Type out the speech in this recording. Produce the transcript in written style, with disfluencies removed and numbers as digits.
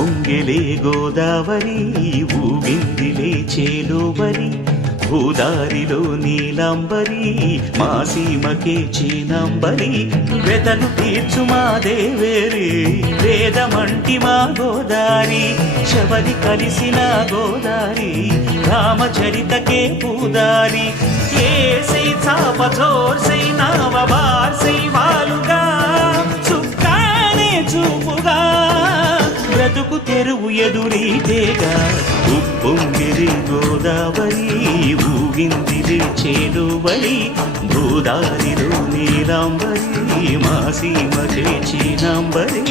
పొంగెలే గోదావరి ఊగిందిలే చేలోబరి భూదారిలో నీలంబరి మా సీమకే చీనంబరి వెతలు తీర్చు మా దేవేరి వేదమంటి మా గోదారి శబరి కలిసిన గోదారి రామచరితకే పూదారి ఏసై చాప చోర్సై నావ బార్సై వాలుగా చుక్కానే చూపుగా బ్రతుకు తెరువు ఎదురీతేగా ఉప్పొంగిరి గోదావరి ఊగిందిరి చేలువరి భూదారిలో నీలాంబరి మా సీమకే చీనాంబరి